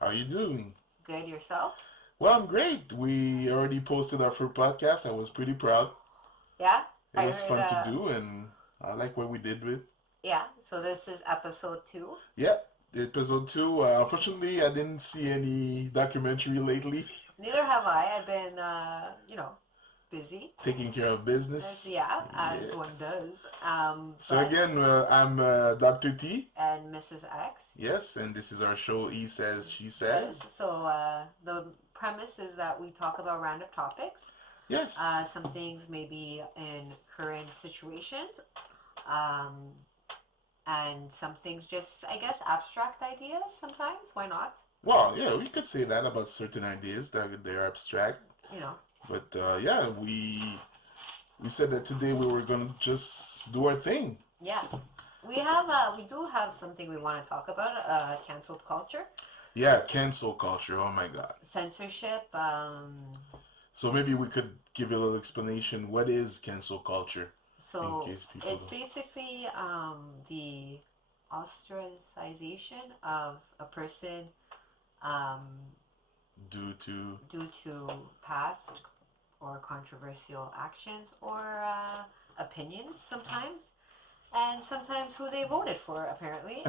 How you doing? Good yourself? Well, I'm great. We already posted our first podcast. I was pretty proud. Yeah, It I was heard. fun to do, and I like what we did with. Yeah. So this is episode 2. Yep, episode 2. Unfortunately, I didn't see any documentary lately. Neither have I. I've been, busy. Taking care of business. Yeah, as Yeah. one does. So But again, I'm Dr. T. and Mrs. X Yes, and this is our show. He says, she says. says. So the premise is that we talk about random topics. Yes. Some things maybe in current situations. Um, and some things just, I guess, abstract ideas sometimes. Why not? Well, yeah, we could say that about certain ideas that they're abstract. You know. But yeah, we said that today we were gonna just do our thing. Yeah. We do have something we want to talk about, canceled culture, Yeah, cancel culture. Oh my God. censorship. So maybe we could give you a little explanation. What is cancel culture, in So case people it's don't. basically the ostracization of a person um, Due to. due to past or controversial actions or opinions sometimes, and sometimes who they voted for, apparently.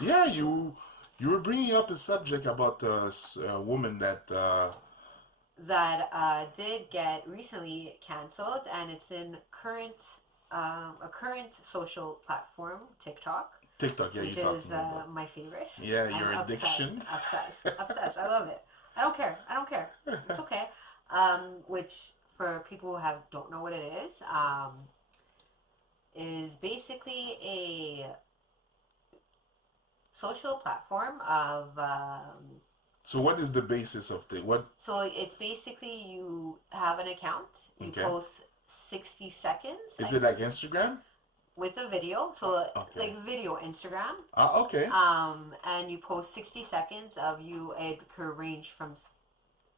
Yeah, you were bringing up a subject about a woman that. That did get recently canceled, and it's in a current social platform, TikTok, TikTok. Yeah, which you're is talking about. my favorite. Yeah, I'm your obsessed, addiction. obsessed, obsessed. I love it. I don't care. I don't care. It's okay. Which for people who have don't know what it is basically a social platform of So what is the basis of the what? so it's basically you have an account, you Okay. post 60 seconds Is it like Instagram? with a video, so Okay. like video Instagram, Okay. and you post 60 seconds of you. It could range from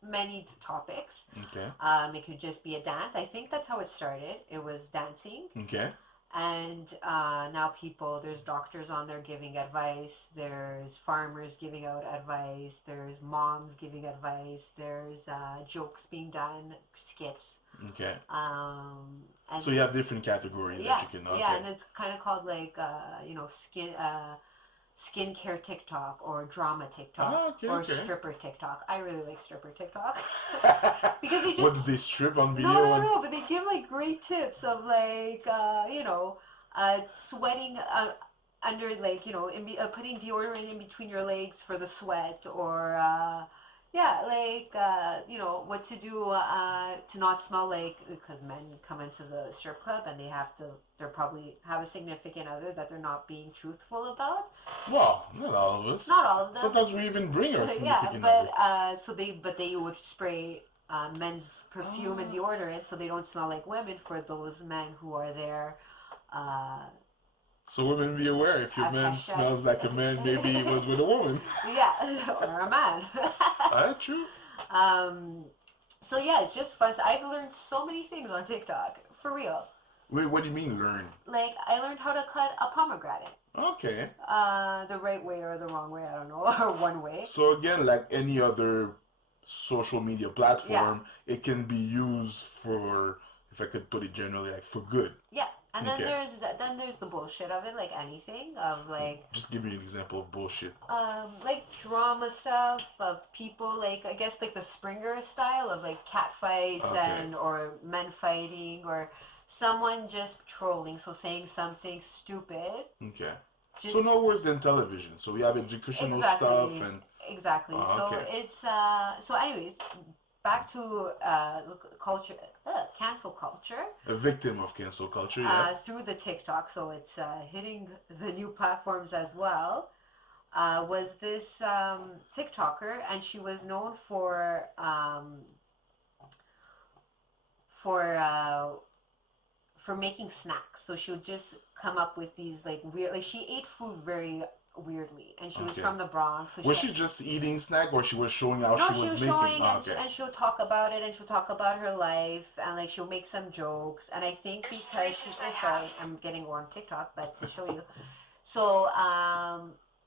many topics. Okay. It could just be a dance. I think that's how it started. It was dancing. Okay. And now there's doctors on there giving advice, there's farmers giving out advice, there's moms giving advice, there's jokes being done, skits. Okay. And So you have different categories that you yeah, can. yeah, and Okay. it's kind of called like, skincare TikTok or drama TikTok Okay. or Okay. stripper TikTok. I really like stripper TikTok because they What just did they strip on no, video? no, no, but they give like great tips of like, sweating under, like, putting deodorant in between your legs for the sweat, or yeah, like, what to do to not smell like, because men come into the strip club and they're probably have a significant other that they're not being truthful about. Well, not all of us. Not all of them. Sometimes we even bring our Yeah, significant but other. they would spray men's perfume and deodorant so they don't smell like women for those men who are there. Uh, So women be aware if your man hashtag. smells like a man, maybe he was with a woman. Yeah, or a man. True. um, so yeah, it's just fun. So I've learned so many things on TikTok, for real. Wait, what do you mean learn? Like, I learned how to cut a pomegranate. Okay. The right way or the wrong way, I don't know, or one way. So again, like any other social media platform, Yeah. it can be used for, if I could put it generally, like for good. Yeah, and Okay. then there's the bullshit of it, like anything of like, Just give me an example of bullshit. like drama stuff of people, like, I guess, like the Springer style of like cat fights, Okay. and or men fighting, or someone just trolling, so saying something stupid. Okay. Just So no worse than television. So we have educational stuff exactly, and. exactly. So Okay. it's so anyways, back to culture, cancel culture. A victim of cancel culture, yeah. Through the TikTok, so it's hitting the new platforms as well. Was this TikToker, and she was known for for making snacks. So she would just come up with these like weird, like, she ate food very weirdly, and she was Okay. from the Bronx. So Was she just eating snack or she was showing how no, she she was was making? showing, Oh, and, okay. and she'll talk about it, and she'll talk about her life, and like she'll make some jokes. And I think because sorry, I'm getting on TikTok, but to show you, so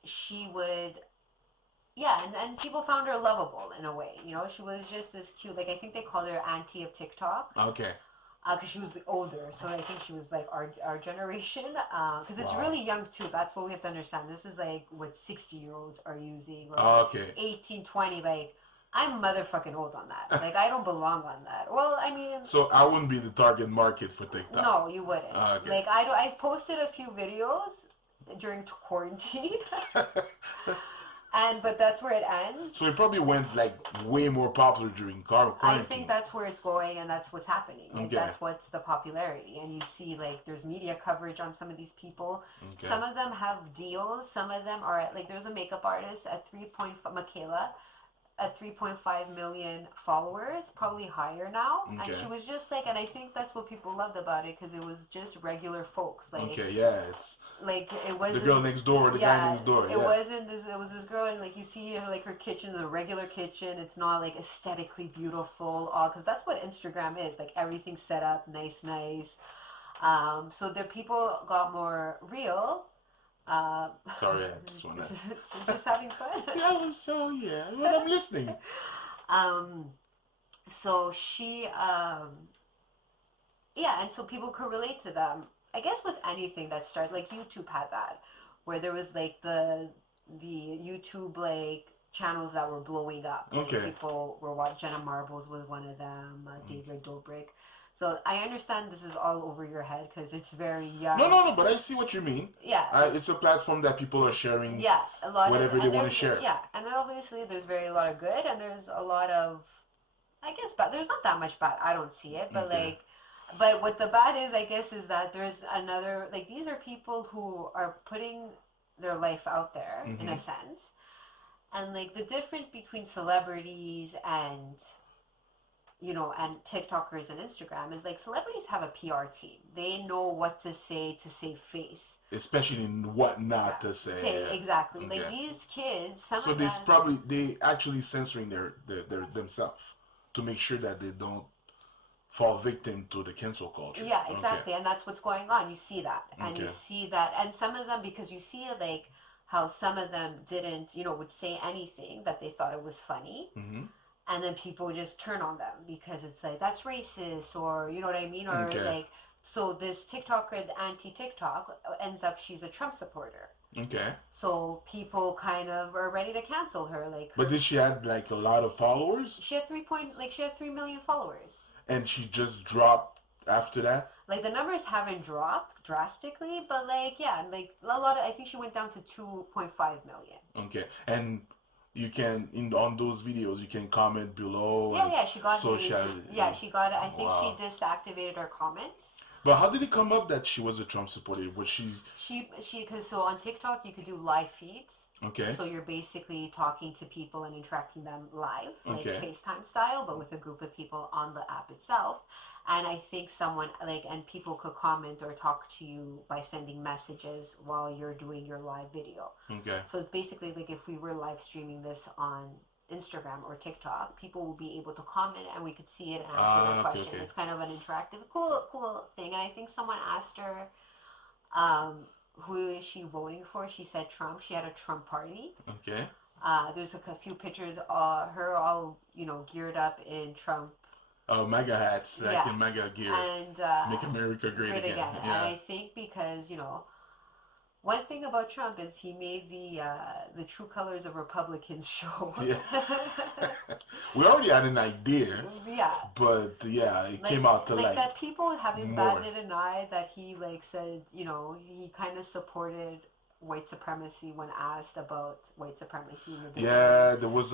she would, yeah, and people found her lovable in a way. You know, she was just this cute. Like I think they called her Auntie of TikTok. Okay. Because she was the older, so I think she was like our generation. Because it's Wow. really young too. That's what we have to understand. This is like what 60-year-olds are using, or Okay. 18, 20. Like I'm motherfucking old on that. Like I don't belong on that. Well, I mean, So I wouldn't be the target market for TikTok. no, you wouldn't. Okay. Like I've posted a few videos during quarantine, and but that's where it ends. So it probably went like way more popular during I quarantine. think that's where it's going, and that's what's happening. Like Okay. that's what's the popularity, and you see like there's media coverage on some of these people. Okay. Some of them have deals. Some of them are like there's a makeup artist at 3.5 Michaela at 3.5 million followers, probably higher now. And Okay. she was just like, and I think that's what people loved about it because it was just regular folks. Like, Okay, yeah, it's like it was the girl next door, the guy next door. it Yeah. wasn't this. It was this girl, and like you see, like her kitchen is a regular kitchen. It's not like aesthetically beautiful, all because that's what Instagram is. Like everything's set up nice, nice. So the people got more real. Sorry, I just wanna. Just having fun. Yeah, I was so yeah, but I'm listening. Um, so she, yeah, and so people could relate to them. I guess with anything that started, like YouTube had that, where there was like the YouTube like channels that were blowing up. Like Okay. people were watching. Jenna Marbles was one of them. David Dobrik. So I understand this is all over your head because it's very young. No, but I see what you mean. Yeah. It's a platform that people are sharing. Yeah, a lot whatever of they want to share. Yeah, and then obviously there's very a lot of good, and there's a lot of, I guess, bad. There's not that much bad. I don't see it, but Okay. like, but what the bad is, I guess, is that there's another like these are people who are putting their life out there in a sense, and like the difference between celebrities and and TikTokers and Instagram is like celebrities have a PR team. They know what to say to save face. Especially in what not to say. Say exactly. Okay. Like these kids, some So of them. they actually censoring their themselves to make sure that they don't fall victim to the cancel culture. Yeah, exactly, Okay. and that's what's going on. You see that, and you Okay. see that, and some of them because you see like how some of them didn't, would say anything that they thought it was funny, Mm-hmm. and then people would just turn on them because it's like that's racist, or you know what I mean, or Okay. like so this TikToker, the Auntie Tik Tok, ends up she's a Trump supporter. Okay. So people kind of are ready to cancel her. Like, But did she had like a lot of followers? She had she had 3 million followers. And she just dropped after that? Like the numbers haven't dropped drastically, but like yeah, like a lot of I think she went down to 2.5 million. Okay. And you can on those videos you can comment below. Yeah, she got social. Yeah, she got. I think Wow. she deactivated her comments. But how did it come up that she was a Trump supporter? Was she Because so on TikTok you could do live feeds. okay? So you're basically talking to people and interacting them live, like Okay. FaceTime style, but with a group of people on the app itself. And I think someone and people could comment or talk to you by sending messages while you're doing your live video. Okay. So it's basically like if we were live streaming this on Instagram or TikTok, people will be able to comment and we could see it and answer their question. Okay. It's kind of an interactive, cool thing. And I think someone asked her, who is she voting for? She said Trump. She had a Trump party. Okay. There's a few pictures, her all geared up in Trump. Oh, MAGA hats, like Yeah. in MAGA gear. And Make America great again. And Yeah. I think because one thing about Trump is he made the true colors of Republicans show. Yeah. We already had an idea, Yeah. but yeah, it came out to like that people haven't more. batted an eye that he said he kind of supported white supremacy when asked about white supremacy. Yeah, there was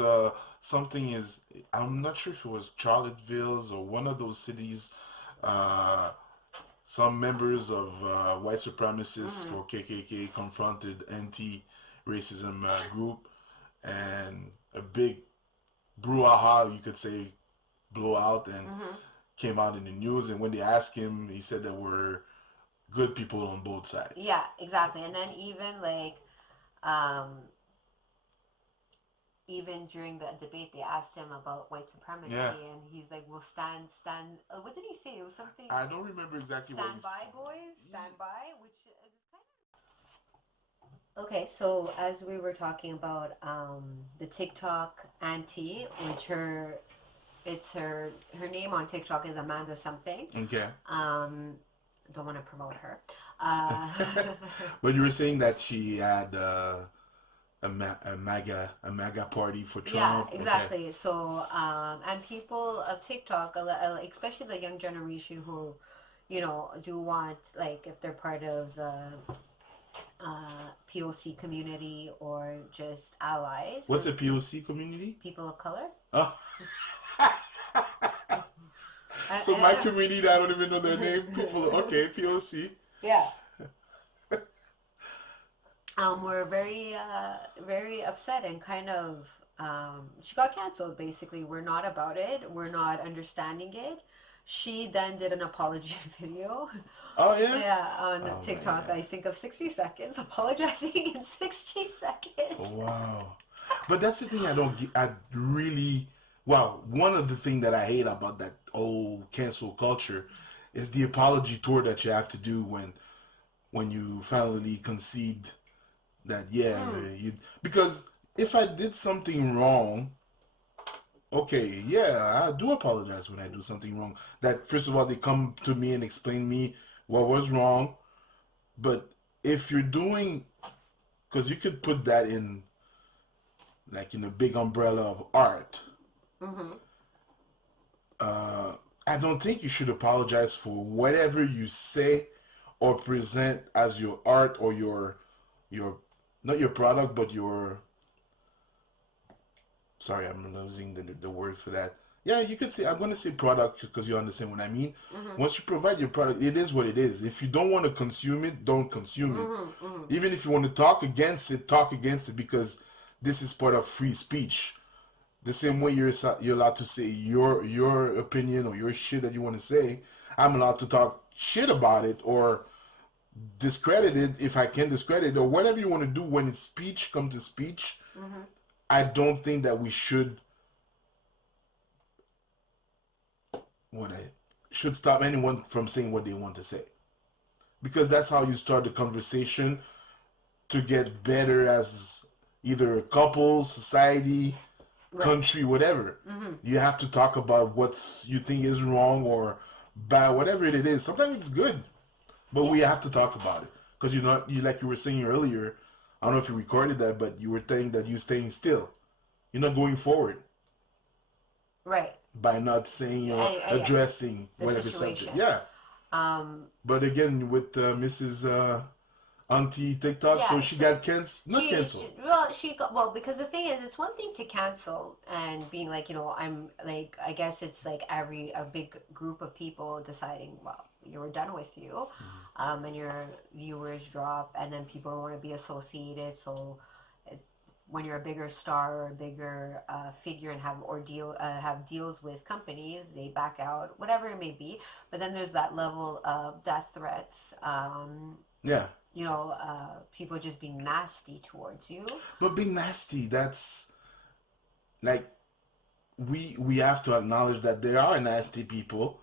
something is I'm not sure if it was Charlottesville or one of those cities. Some members of white supremacists or KKK confronted anti-racism group, and a big brouhaha, you could say, blowout, and came out in the news. And when they asked him, he said there were good people on both sides. Yeah, exactly. And then even during the debate, they asked him about white supremacy, and he's like, "Well, stand." What did he say? It was something. I don't remember exactly what he Stand by, said. boys. Stand by, which is kind Okay, so as we were talking about the TikTok auntie, which her name on TikTok is Amanda something. Okay. Um, don't want to promote her. Uh, But you were saying that she had a MAGA party for yeah, Trump. Okay. exactly. So and people of TikTok, especially the young generation who, do want like if they're part of the POC community or just allies What's with a POC community? people of color. Oh. So my I community, I don't even know their name. People, okay, POC. yeah. We're very upset and kind of she got canceled basically. We're not about it. We're not understanding it. She then did an apology video. Oh yeah. Yeah, on Oh my TikTok, god. I think of 60 seconds, apologizing in 60 seconds. Wow. But that's the thing I don't get. I really, well, one of the things that I hate about that old cancel culture is the apology tour that you have to do when you finally concede that yeah, Mm, you, because if I did something wrong, okay, yeah, I do apologize when I do something wrong. That first of all they come to me and explain me what was wrong, but if you're doing, because you could put that in like in a big umbrella of art. mm-hmm. uh, I don't think you should apologize for whatever you say or present as your art or your not your product but your, sorry, I'm losing the word for that. Yeah, you could say, I'm going to say product because you understand what I mean. Mm-hmm. Once you provide your product, it is what it is. If you don't want to consume it, don't consume it. Mm-hmm. Mm-hmm. Even if you want to talk against it because this is part of free speech. The same way you're allowed to say your opinion or your shit that you want to say, I'm allowed to talk shit about it or discredit it if I can discredit it or whatever you want to do when it's speech come to speech. Mm-hmm. I don't think that we what I should stop anyone from saying what they want to say because that's how you start the conversation to get better as either a couple, society, Right. country, whatever. Mm-hmm. You have to talk about what you think is wrong or bad, whatever it is. Sometimes it's good, but Yeah. we have to talk about it because you know, you like you were saying earlier. I don't know if you recorded that, but you were saying that you're staying still. You're not going forward Right. by not saying or Yeah. addressing The whatever subject. situation. Yeah, Um, but again, with Mrs. Auntie Tik Tok, so yeah. she So got canceled, not canceled. she got well because the thing is, it's one thing to cancel and being like, I'm like, I guess it's like a big group of people deciding, well, we're done with you, and your viewers drop, and then people don't want to be associated, so it's when you're a bigger star or a bigger figure and have deals with companies, they back out, whatever it may be. But then there's that level of death threats. Yeah, People just being nasty towards you. but being nasty, that's like we have to acknowledge that there are nasty people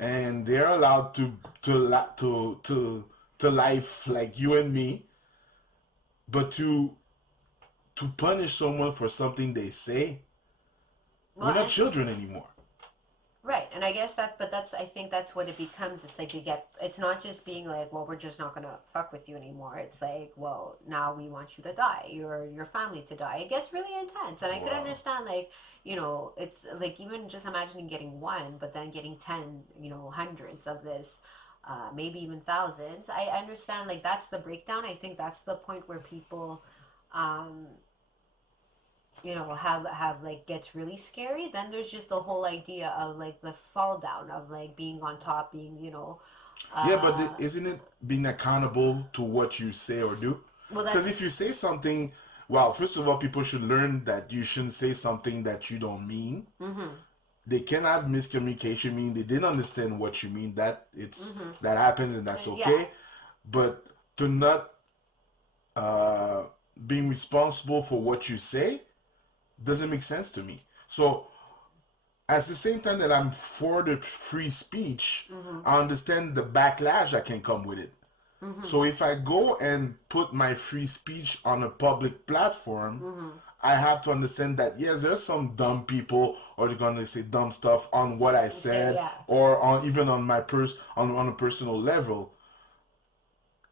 and they're allowed to life like you and me, but to punish someone for something they say, we're Well, not and children anymore. right, and I guess I think that's what it becomes. It's like it's not just being like, well, we're just not gonna fuck with you anymore. It's like, well, now we want you to die, your family to die. It gets really intense, and I could Wow. understand, like, it's like even just imagining getting one, but then getting 10, hundreds of this. Maybe even thousands. I understand, like that's the breakdown. I think that's the point where people um, have like gets really scary. Then there's just the whole idea of like the fall down of like being on top, being Yeah, but uh isn't it being accountable to what you say or do? well Because that's if you say something, well, first of all, people should learn that you shouldn't say something that you don't mean. mm-hmm, They can have miscommunication, mean they didn't understand what you mean. mm-hmm. That happens and that's Yeah, okay. But to not uh, being responsible for what you say doesn't make sense to me. So at the same time that I'm for the free speech, mm-hmm, I understand the backlash that can come with it. So if I go and put my free speech on a public platform, I have to understand that yes, there's some dumb people or they're gonna say dumb stuff on what I Say, said yeah. or on even on my on a personal level,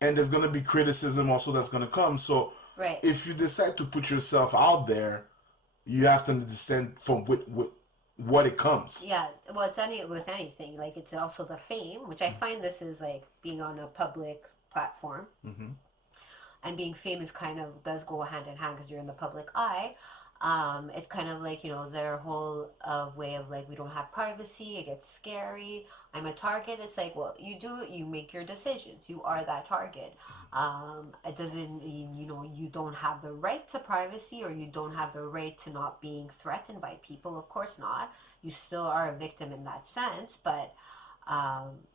and there's gonna be criticism also that's gonna come. So Right. if you decide to put yourself out there, you have to understand from what it comes. Yeah, well, it's any with anything. Like it's also the fame, which I find this is like being on a public platform, Mm-hmm. and being famous kind of does go hand in hand because you're in the public eye. It's kind of like, their whole way of like, we don't have privacy, it gets scary, I'm a target. It's like, well, you make your decisions, you are that target. It doesn't mean, you don't have the right to privacy, or you don't have the right to not being threatened by people. Of course not. You still are a victim in that sense, but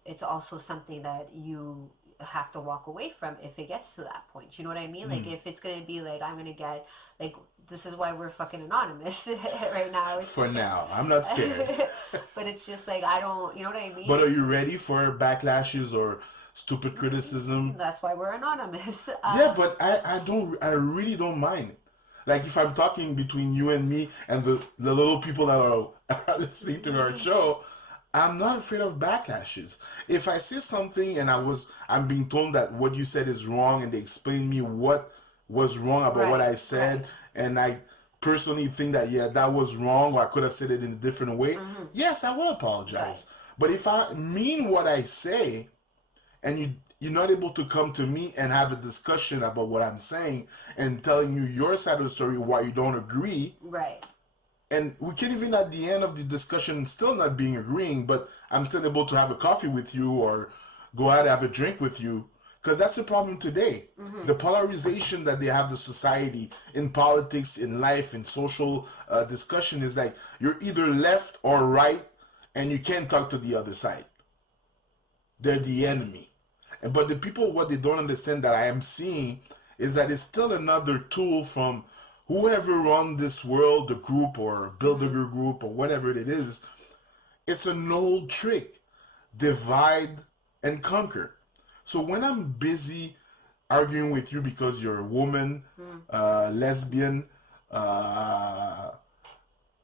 it's also something that you have to walk away from if it gets to that point. You know what I mean? Like if it's gonna be like, I'm gonna get like, this is why we're fucking anonymous right now. It's For fucking, now, I'm not scared. but it's just like, I don't, you know what I mean? But are you ready for backlashes or stupid criticism? That's why we're anonymous. Yeah, but I really don't mind. Like if I'm talking between you and me and the little people that are listening to our show, I'm not afraid of backlashes. If I say something and I'm being told that what you said is wrong and they explain me what was wrong about what Right, I said, right. and I personally think that yeah, that was wrong or I could have said it in a different way, yes, I will Right. apologize. But if I mean what I say and you're not able to come to me and have a discussion about what I'm saying and telling you your side of the story why you don't agree, Right. and we can even at the end of the discussion still not being agreeing, but I'm still able to have a coffee with you or go out and have a drink with you, because that's the problem today. The polarization that they have the society in politics, in life, in social discussion is like you're either left or right, and you can't talk to the other side. They're the enemy. But the people, what they don't understand that I am seeing is that it's still another tool from whoever run this world, the group or Bilderberg group or whatever it is. It's an old trick: divide and conquer. So when I'm busy arguing with you because you're a woman, lesbian, uh,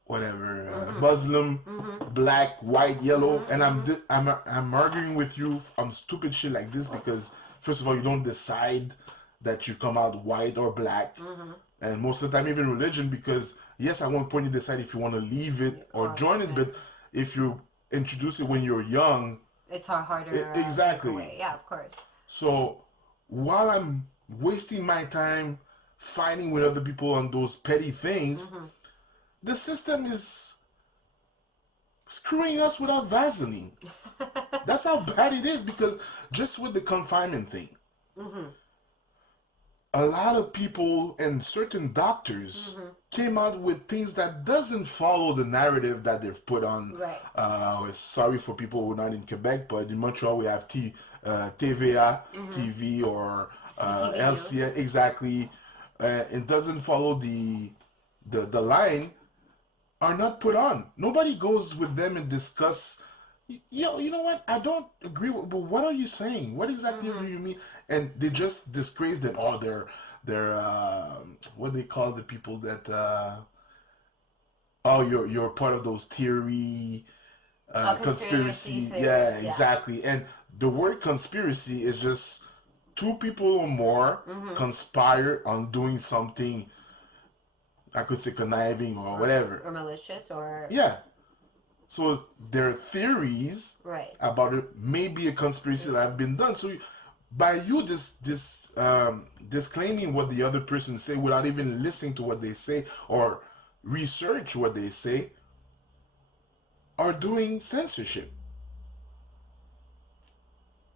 whatever, Muslim, black, white, yellow, and I'm arguing with you on stupid shit like this because first of all you don't decide that you come out white or black, and most of the time even religion, because yes, at one point you decide if you want to leave it or join it, but if you introduce it when you're young, It's our harder exactly. takeaway. Yeah, of course. So while I'm wasting my time fighting with other people on those petty things, the system is screwing us without Vaseline. That's how bad it is, because just with the confinement thing, a lot of people and certain doctors came out with things that doesn't follow the narrative that they've put on. Right. Sorry for people who are not in Quebec, but in Montreal we have TVA TV or CTV LCN. News. Exactly. It doesn't follow the line, are not put on. Nobody goes with them and discuss. Yo, you know what? I don't agree with. But what are you saying? What exactly do you mean? And they just disgrace them. Oh, they're what they call the people that. Oh, you're part of those theory, Conspiracy conspiracy. Yeah, theories. Yeah. exactly. And the word conspiracy is just two people or more conspire on doing something. I could say conniving or whatever. Or malicious or. Yeah. So their theories Right. about it may be a conspiracy that have been done. So by you disclaiming what the other person say without even listening to what they say or research what they say, are doing censorship.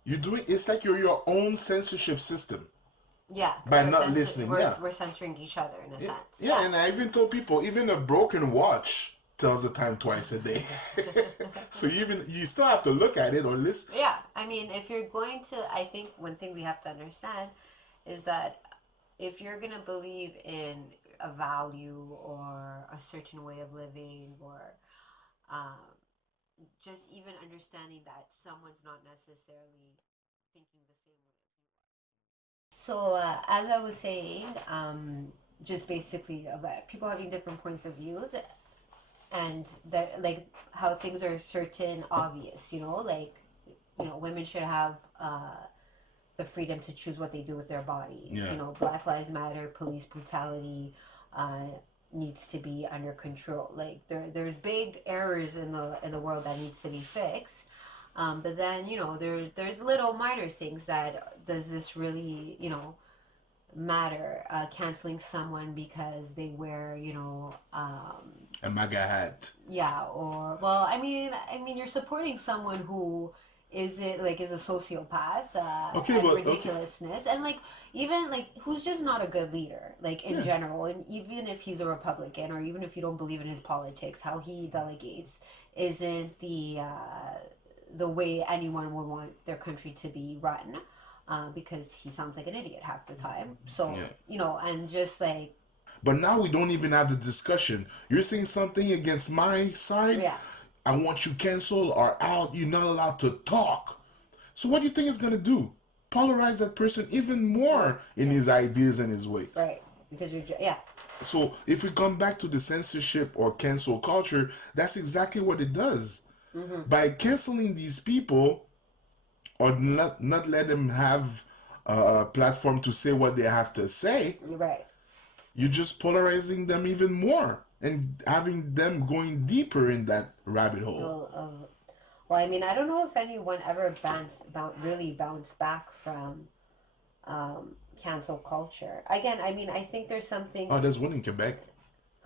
You're doing, it's like you're your own censorship system Yeah, by we're not listening. we're, Yeah. we're censoring each other in a sense. Yeah, and I even told people, even a broken watch tells the time twice a day. So you still have to look at it or listen. Yeah, I mean, if you're going to, I think one thing we have to understand is that if you're going to believe in a value or a certain way of living, or um, just even understanding that someone's not necessarily thinking the same way as you are. So as I was saying, just basically about people having different points of views, and that like how things are certain obvious. Like women should have the freedom to choose what they do with their bodies. Yeah. Black Lives Matter, police brutality uh, needs to be under control. Like there's big errors in the world that needs to be fixed. But then there's little minor things that does this really matter? Canceling someone because they wear A MAGA hat. yeah, or well, I mean, you're supporting someone who is a sociopath Okay, and but okay. ridiculousness, and like even like who's just not a good leader, like in Yeah. general, and even if he's a Republican or even if you don't believe in his politics, how he delegates isn't the way anyone would want their country to be run. Because he sounds like an idiot half the time. So, Yeah. and just like, But now we don't even have the discussion. You're saying something against my side. yeah, I want you canceled or out. You're not allowed to talk. So what do you think it's gonna do? Polarize that person even more in his ideas and his ways. right. Because yeah. So if we come back to the censorship or cancel culture, that's exactly what it does. Mm-hmm. By canceling these people or not let them have a platform to say what they have to say, Right. you're just polarizing them even more and having them going deeper in that rabbit hole. Well, I mean, I don't know if anyone ever really bounced back from cancel culture. Again, I mean, I think there's something. Oh, there's one in Quebec.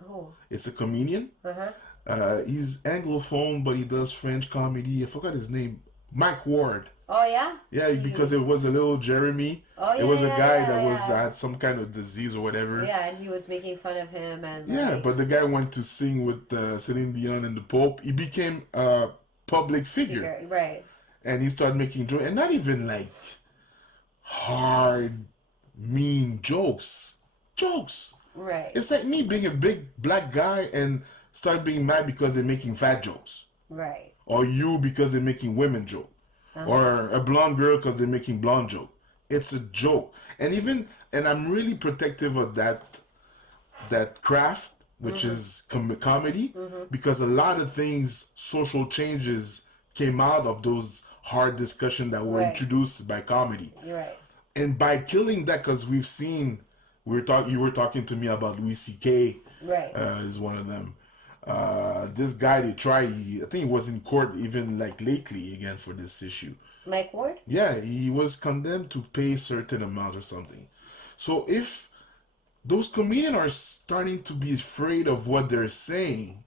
Oh. It's a comedian. Uh-huh. He's Anglophone, but he does French comedy. I forgot his name. Mike Ward. Oh, yeah? Yeah, because it was a little Jeremy. Oh, It yeah, was a yeah, guy yeah, that was yeah. had some kind of disease or whatever. Yeah, and he was making fun of him and Yeah, like, but the guy went to sing with Celine Dion and the Pope. He became a public figure, right. and he started making jokes, and not even like hard, mean jokes. Jokes. Right. It's like me being a big black guy and start being mad because they're making fat jokes, Right. or you because they're making women joke, or a blonde girl because they're making blonde joke. It's a joke, and I'm really protective of that craft, which is comedy, because a lot of things, social changes came out of those hard discussions that were Right. introduced by comedy. You're right. And by killing that, because you were talking to me about Louis C.K. Right. Is one of them. This guy they tried. I think he was in court even like lately again for this issue. Mike Ward? Yeah, he was condemned to pay a certain amount or something. So if those comedians are starting to be afraid of what they're saying,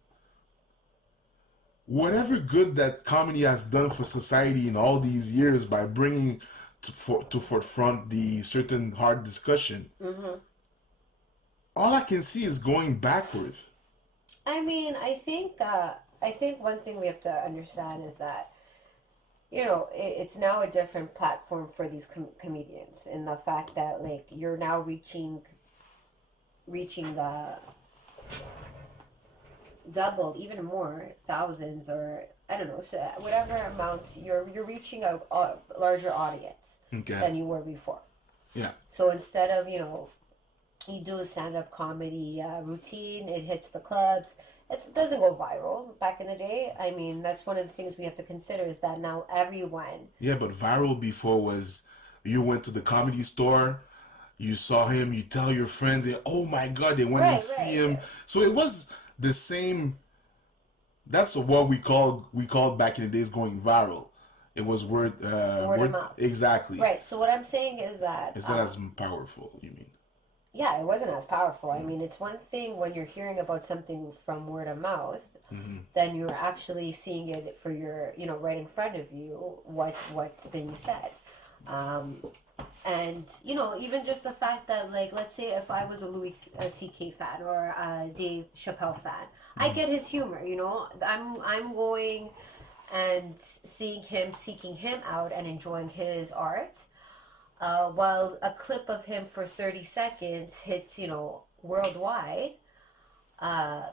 whatever good that comedy has done for society in all these years by bringing to forefront the certain hard discussion, all I can see is going backwards. I mean, I think one thing we have to understand is that it's now a different platform for these comedians, in the fact that like you're now reaching doubled, even more, thousands, or I don't know, so whatever amount you're reaching a larger audience Okay. than you were before. Yeah. So instead of you do a stand-up comedy routine, it hits the clubs. It doesn't go viral. Back in the day, I mean, that's one of the things we have to consider, is that now everyone. Yeah, but viral before was you went to the comedy store, you saw him, you tell your friends, and, oh my God, they went and see him. So it was the same. That's what we called back in the days going viral. It was word of mouth. Exactly. Right. So what I'm saying is that It's not as powerful. You mean? yeah, it wasn't as powerful. I mean, it's one thing when you're hearing about something from word of mouth, then you're actually seeing it for right in front of you, what's being said. And, even just the fact that, like, let's say if I was a Louis C.K. fan or a Dave Chappelle fan, I get his humor, I'm going and seeing seeking him out and enjoying his art. While a clip of him for 30 seconds hits, worldwide,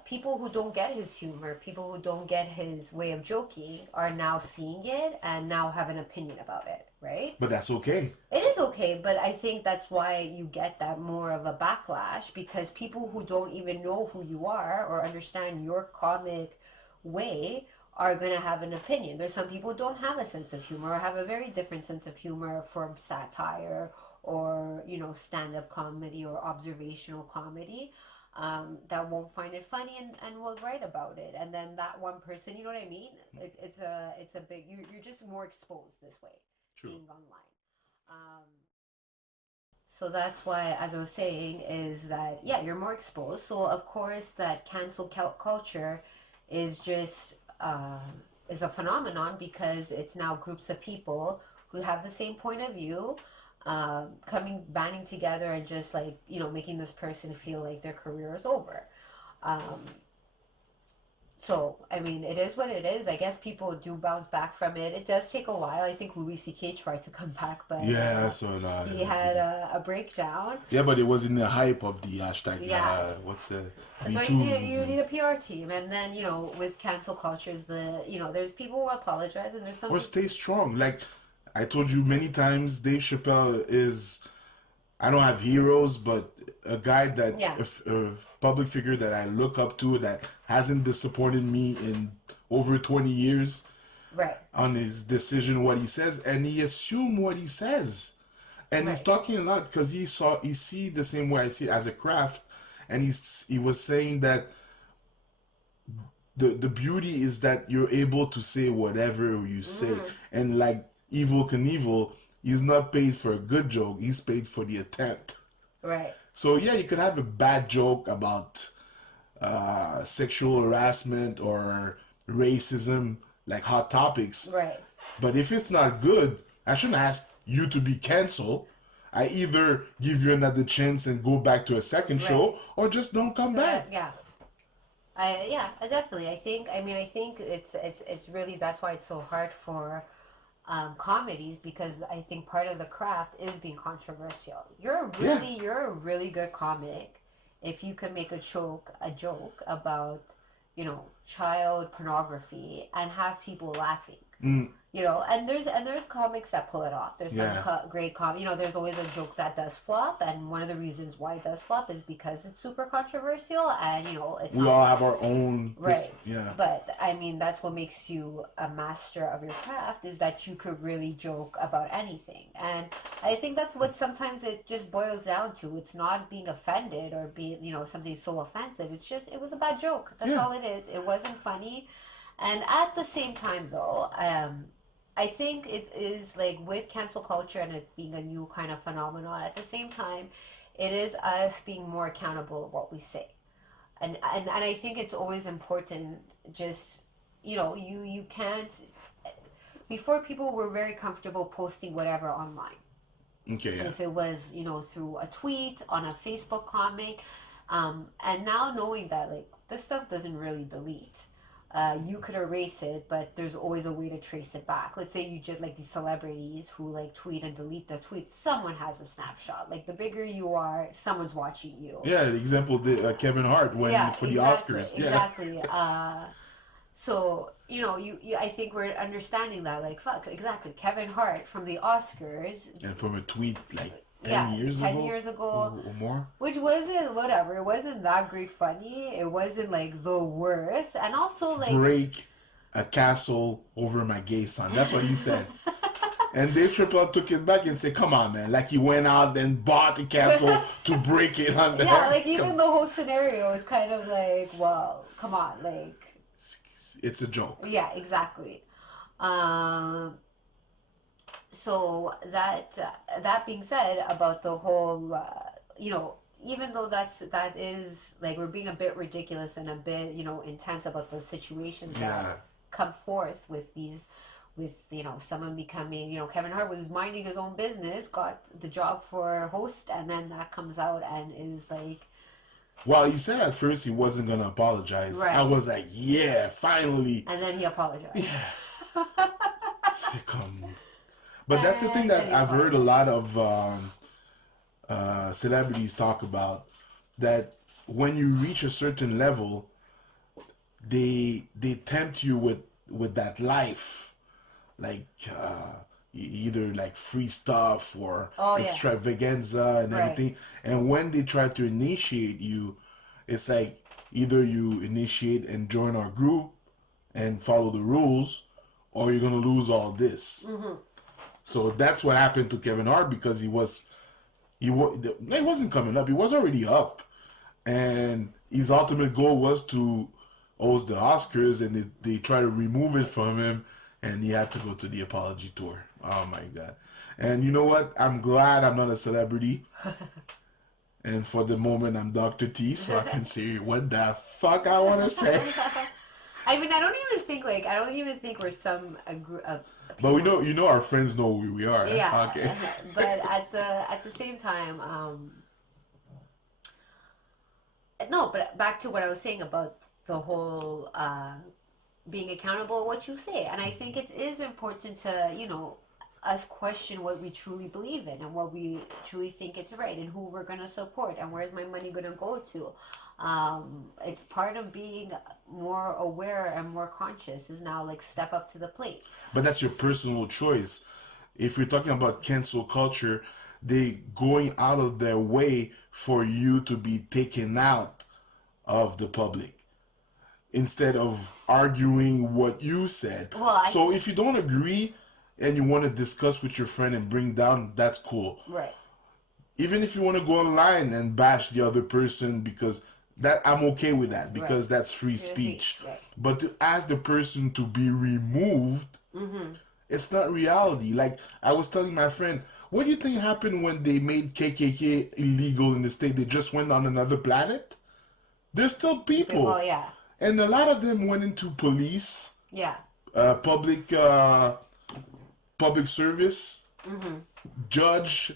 people who don't get his humor, people who don't get his way of joking, are now seeing it and now have an opinion about it, right? But that's okay. It is okay, but I think that's why you get that more of a backlash, because people who don't even know who you are or understand your comic way are going to have an opinion. There's some people who don't have a sense of humor or have a very different sense of humor from satire or, stand-up comedy or observational comedy, that won't find it funny and will write about it. And then that one person, you know what I mean? It's a big, you're just more exposed this way, True. being online. Um, so that's why, as I was saying, is that, yeah, you're more exposed. So of course that culture is just is a phenomenon, because it's now groups of people who have the same point of view, banding together and just like, making this person feel like their career is over. Um, so, I mean, it is what it is. I guess people do bounce back from it. It does take a while. I think Louis C.K. tried to come back, but Yeah, so no, he had a breakdown. yeah, but it was in the hype of the hashtag. Yeah. What's the That's why you need a PR team. And then, with cancel cultures, there's people who apologize, and there's some. Or stay strong. Like I told you many times, Dave Chappelle is. I don't have heroes, but a guy that Yeah. a public figure that I look up to, that hasn't disappointed me in over 20 years. Right. On his decision, what he says, and he assumed what he says, and he's Right. talking a lot because he see the same way I see it as a craft, and he was saying that the beauty is that you're able to say whatever you say, and like Evel Knievel, he's not paid for a good joke, he's paid for the attempt. Right. So yeah, you could have a bad joke about sexual harassment or racism, like hot topics. Right. But if it's not good, I shouldn't ask you to be canceled. I either give you another chance and go back to a second show, or just don't come back. Yeah. I definitely. I think it's really, that's why it's so hard for comedies, because I think part of the craft is being controversial. You're a really good comic if you can make a joke about, child pornography and have people laughing. And there's comics that pull it off. There's some great there's always a joke that does flop, and one of the reasons why it does flop is because it's super controversial, and it's we all have our own yeah. But I mean, that's what makes you a master of your craft, is that you could really joke about anything. And I think that's what sometimes it just boils down to. It's not being offended or being something so offensive. It's just, it was a bad joke. That's all it is. It wasn't funny. And at the same time, though, I think it is like with cancel culture and it being a new kind of phenomenon, at the same time, it is us being more accountable of what we say. And I think it's always important, just, you can't, before people were very comfortable posting whatever online. Okay, yeah. If it was, through a tweet, on a Facebook comment, and now knowing that, like, this stuff doesn't really delete. You could erase it, but there's always a way to trace it back. Let's say you just, like, these celebrities who like tweet and delete the tweet. Someone has a snapshot. Like, the bigger you are, someone's watching you. Yeah, the example Kevin Hart for the Oscars. Yeah. Exactly. So I think we're understanding that, like, fuck, exactly. Kevin Hart from the Oscars, and from a tweet like 10 years ago or more, which wasn't, whatever, it wasn't that great funny, it wasn't like the worst, and also like, break a castle over my gay son, that's what he said. And Dave Chappelle took it back and said, come on, man, like he went out and bought a castle to break it on there. Yeah, like even the whole scenario is kind of like, well, come on, like, it's a joke. Yeah, exactly. So that being said, about the whole, even though that is like, we're being a bit ridiculous and a bit, intense about those situations that come forth with these, with someone becoming, Kevin Hart was minding his own business, got the job for host, and then that comes out and is like. Well, he said at first he wasn't gonna apologize. Right. I was like, yeah, finally. And then he apologized. But that's the thing that I've heard a lot of celebrities talk about, that when you reach a certain level, they tempt you with that life, like either like free stuff or Oh yeah. extravaganza and Right. everything. And when they try to initiate you, it's like either you initiate and join our group and follow the rules, or you're gonna lose all this. So that's what happened to Kevin Hart, because he wasn't coming up. He was already up, and his ultimate goal was to host the Oscars, and they try to remove it from him, and he had to go to the apology tour. Oh my god! And you know what? I'm glad I'm not a celebrity. And for the moment, I'm Dr. T, so I can say what the fuck I want to say. I mean, I don't even think we're But we people. know, our friends know who we are. Yeah, Okay. but at the same time, no. But back to what I was saying about the whole being accountable what you say, and I think it is important to us question what we truly believe in and what we truly think it's right and who we're going to support and where's my money going to go to. It's part of being more aware and more conscious is now like step up to the plate. But that's your personal choice. If you're talking about cancel culture, they going out of their way for you to be taken out of the public instead of arguing what you said. Well, So if you don't agree and you want to discuss with your friend and bring down, that's cool. right. Even if you want to go online and bash the other person, because that I'm okay with that, because that's free speech. Right. But to ask the person to be removed, it's not reality. Like I was telling my friend, what do you think happened when they made KKK illegal in the state? They just went on another planet. There's still people, Oh yeah. and a lot of them went into police, Yeah. public service, judge,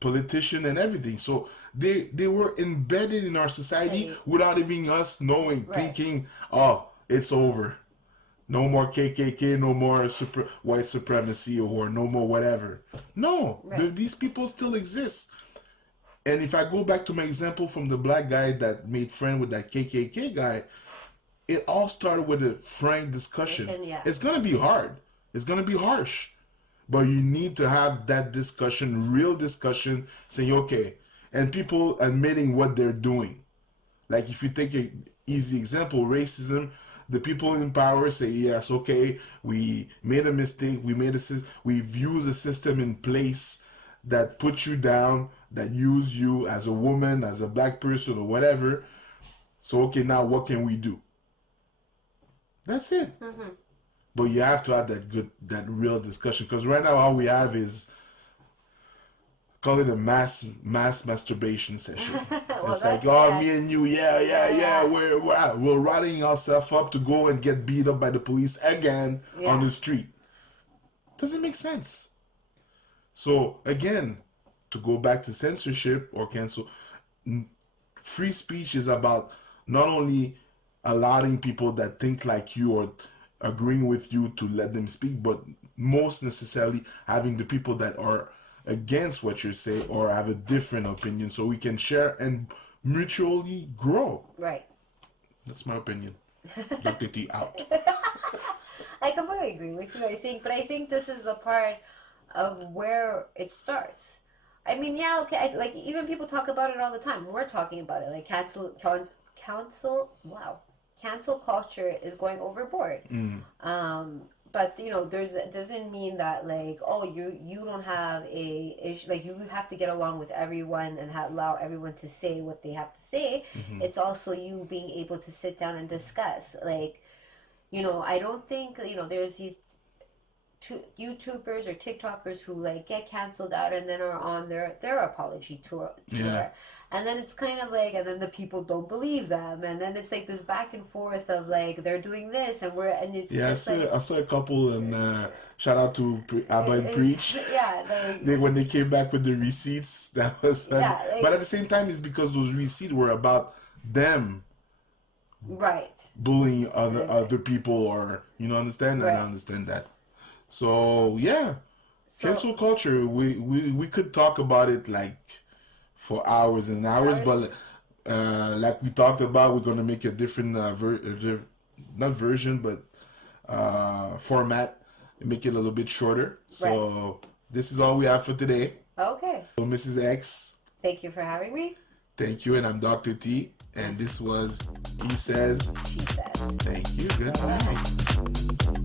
politician, and everything. So they were embedded in our society Right. without even us knowing, Right. thinking, oh, it's over. No more KKK, no more white supremacy, or no more whatever. No, Right. these people still exist. And if I go back to my example from the black guy that made friend with that KKK guy, it all started with a frank discussion. Yeah. It's gonna be hard. It's gonna be harsh. But you need to have that discussion, real discussion, saying, okay, and people admitting what they're doing. Like if you take an easy example, racism, the people in power say, yes, okay, we made a mistake, we've used a system in place that puts you down, that use you as a woman, as a black person, or whatever. So, okay, now what can we do? That's it. But you have to have that real discussion, because right now all we have is, call it a mass masturbation session. Well, It's like, that's oh, it. me and you, yeah, we're rallying ourselves up to go and get beat up by the police again on the street. Doesn't make sense. So again, to go back to censorship or cancel, free speech is about not only allowing people that think like you or agreeing with you to let them speak, but most necessarily having the people that are against what you say or have a different opinion, so we can share and mutually grow. Right. That's my opinion. Dr. T out. I completely agree with you. I think this is the part of where it starts. I mean, yeah, okay. Like even people talk about it all the time. We're talking about it. Like cancel culture is going overboard. But there's doesn't mean that like you don't have a issue. Like you have to get along with everyone and allow everyone to say what they have to say. It's also you being able to sit down and discuss. Like I don't think there's these YouTubers or TikTokers who like get canceled out and then are on their apology tour. Yeah. And then it's kind of like, and then the people don't believe them, and then it's like this back and forth of like they're doing this, and it's yeah. I saw a couple, and shout out to Abba and Preach. Yeah, when they came back with the receipts, that was. Yeah, but at the same time, it's because those receipts were about them. Right. Bullying other people, or understand, Right. and I understand that. So yeah, cancel culture. We could talk about it like for hours and hours, but Like we talked about, we're gonna make a different not version, but format and make it a little bit shorter. So this is all we have for today. Okay. So Mrs. X, Thank you for having me. thank you, and I'm Dr. T, and this was He Says. She said. Thank you. Good night.